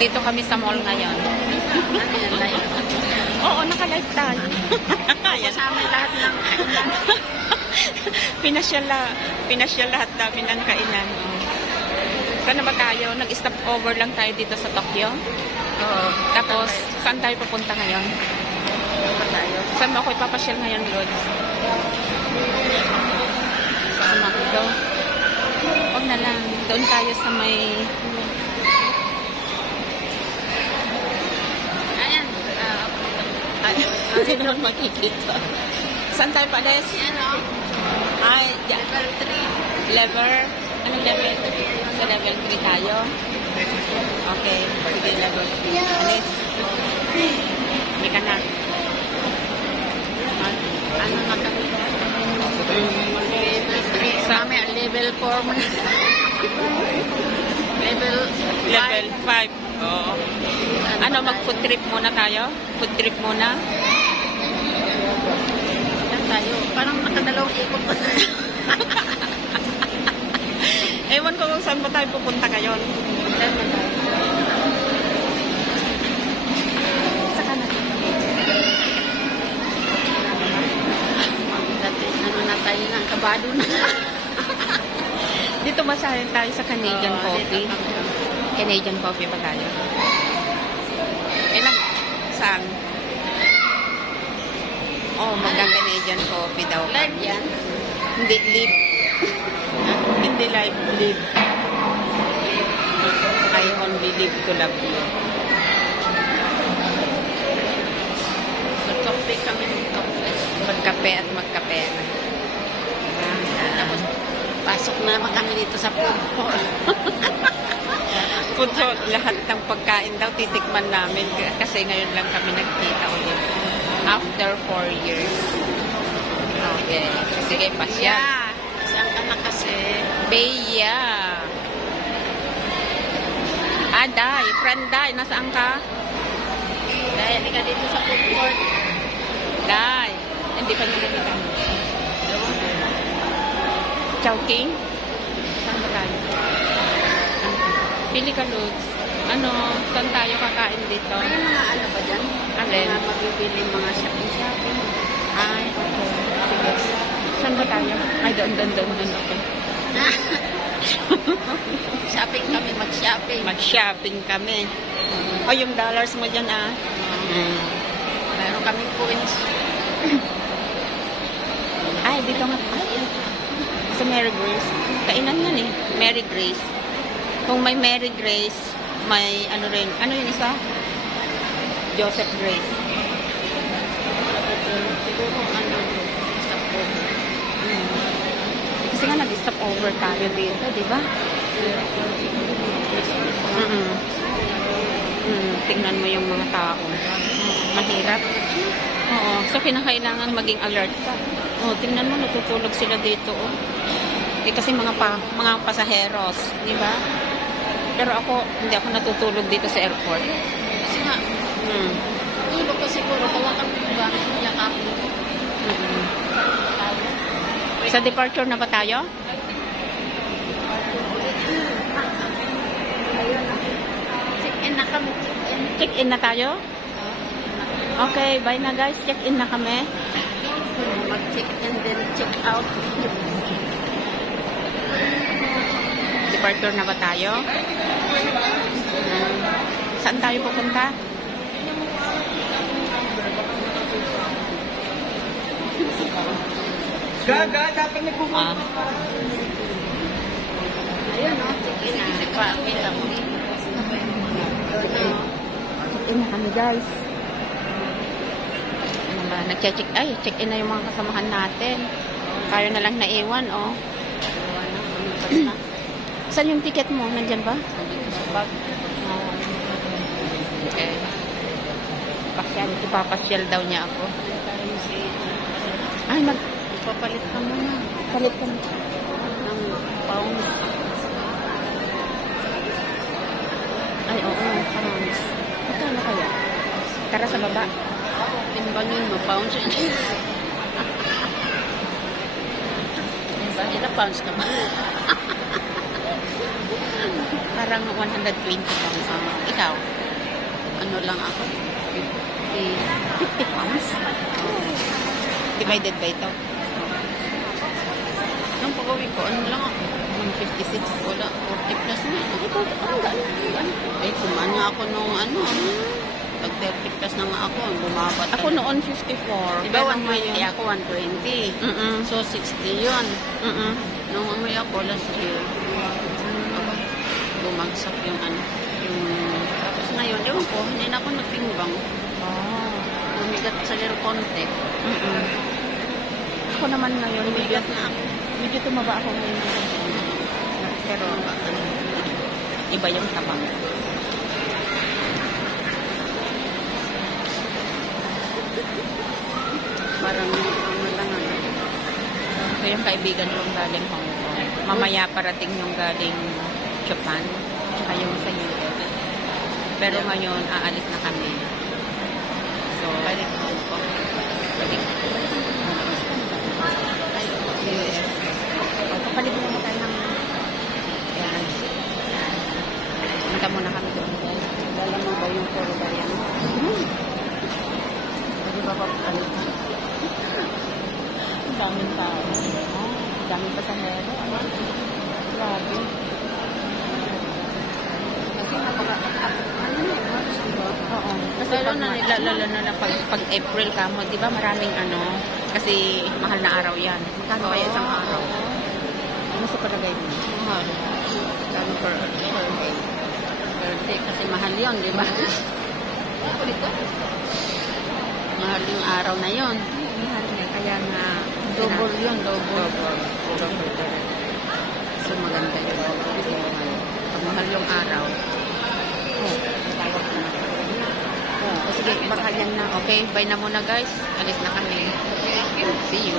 Dito kami sa mall ngayon. Oo, naka-live tayo. Ayan. Kasama lahat ng kainan. Pinasyal lahat namin ng kainan. Saan na ba tayo? Nag-stop over lang tayo dito sa Tokyo. Oo. Tapos, saan tayo papunta ngayon? Saan mo ako ipapasyal ngayon, Lods? Sa Makdo? Huwag na lang. Doon tayo sa may... Ayan. Hindi naman makikita. Saan tayo pa, Des? Ano? Ay, Level 3. level? Anong level? Sa level 3 tayo? Okay. Sige, level 3. Alis. Hindi ka na. Ano na kami? Sa amin, level 4 mo na. Level 5. Level 5. Oo. Ano, mag-food trip muna tayo? Food trip muna? Saan tayo? Parang nakadalawang ikot pa. Ewan ko kung saan ba tayo pupunta ngayon. Sa kanan. Ano na tayo na, kabado na. Dito ba tayo sa Canadian Coffee? Canadian Coffee ba tayo? Saan? Oh, magandang Canadian Coffee daw. Live yan. Hindi, live. Hindi live, live. I only live to love you. Magkape kami ng kape. Magkape at magkape. Tapos, pasok na naman kami dito sa food hall. Food hall, lahat ng pagkain daw titikman namin kasi ngayon lang kami nagkita ulit. After 4 years. Okay. Sige, pasya. Yeah. Saan ka na kasi? Beya. Day. Friend Day. Nasaan ka? Dahil ka dito sa food court. Day. Hindi pa nililitan. Chowking? Saan ba tayo? Pili ka, Lods. Ano? Saan tayo kakain dito? May mga ano ba dyan? Alin? Mga mabibili mga shopping. Ay, okay. Sige. Saan ba tayo? Ay, doon. Okay. Shopping kami, mag-shopping. Mag-shopping kami. O, yung dollars mo dyan, ah. Meron kaming points. Ay, dito nga. Sa Mary Grace. Kainan yan eh. Mary Grace. Kung may Mary Grace, may ano rin. Ano yung isa? Joseph Grace. Siguro ano, sa food. Kasi nga nag-stop over tayo dito, di ba? Tingnan mo yung mga tao. Mahirap. Oo. So, kinakailangan maging alert ka. Oo, tingnan mo, natutulog sila dito. Oh. Kasi mga pasaheros, di ba? Pero ako, hindi ako natutulog dito sa airport. Kasi nga, tulog ko siguro, kawakan mo ba? Yakapin ko. Sa departure na ba tayo? Check-in na kami. Check-in na tayo? Okay, bye na guys. Check-in na kami. Mag-check-in then check-out. Departure na ba tayo? Saan tayo pupunta? Gaga, dapat may pumunta. Ayun o, check-in na. Check-in lang. Check-in na kami guys. Ano ba? Check-in na yung mga kasamahan natin. Tayo na lang naiwan, oh. Saan yung ticket mo? Nandyan ba? Okay. Ipapasyal daw niya ako. Ay, Papalit ka muna. palit ka mo. Ng pounds. Ay, oo. Pounds. Magkano kaya? Tara sa baba. Timbangin mo, pounds. Ilang pounds ka ba? parang 120 pounds. Ikaw? Ano lang ako? 50 pounds? Divided by ito. Nung pag-uwi ko, ano lang ako? 156. Wala, 40 plus na. Ay, kumaan nga ako nung ano. Pag 30 plus na nga ako, bumabat. Ako noon 54. Diba 120? Ako 120. So 60 yun. Nung umuwi ako last year, bumagsak yung ano. Tapos ngayon, ewan ko, hindi na ako nagtimbang. Bumigat sa lero konti. Ako naman ngayon, Bumigat na ako. medyo tumaba ako ngayon. Pero iba yung tabang. Parang ano lang ano. Ito yung kaibigan kong galing Hong Kong. Mamaya parating yung galing Japan. Tsaka yung sa US. Pero ngayon, aalis na kami. So, balik Hong Kong. Balik US. Kapalit mo tayo ng Yan. Punta muna kami doon. Dala mo ba yung puro ba yan? Pwede ba papalit? ang daming tao. Ang daming pasahero. Ano? Grabe. Kasi Oo. Kasi lalo na pag April ka mo, di ba maraming ano, kasi mahal na araw yan. Magkano kaya isang araw? Ano sa palagay mo? Mahal. Magkano per day? Per day, kasi mahal yun, di ba? Mahal yung araw na yun. Mahal niya. Kaya nga, Double yun, double. So maganda yun. Kasi mahal. Pag mahal yung araw, tawag na. sige, baka yan na. Okay, bye na muna guys. Alis na kami. See you.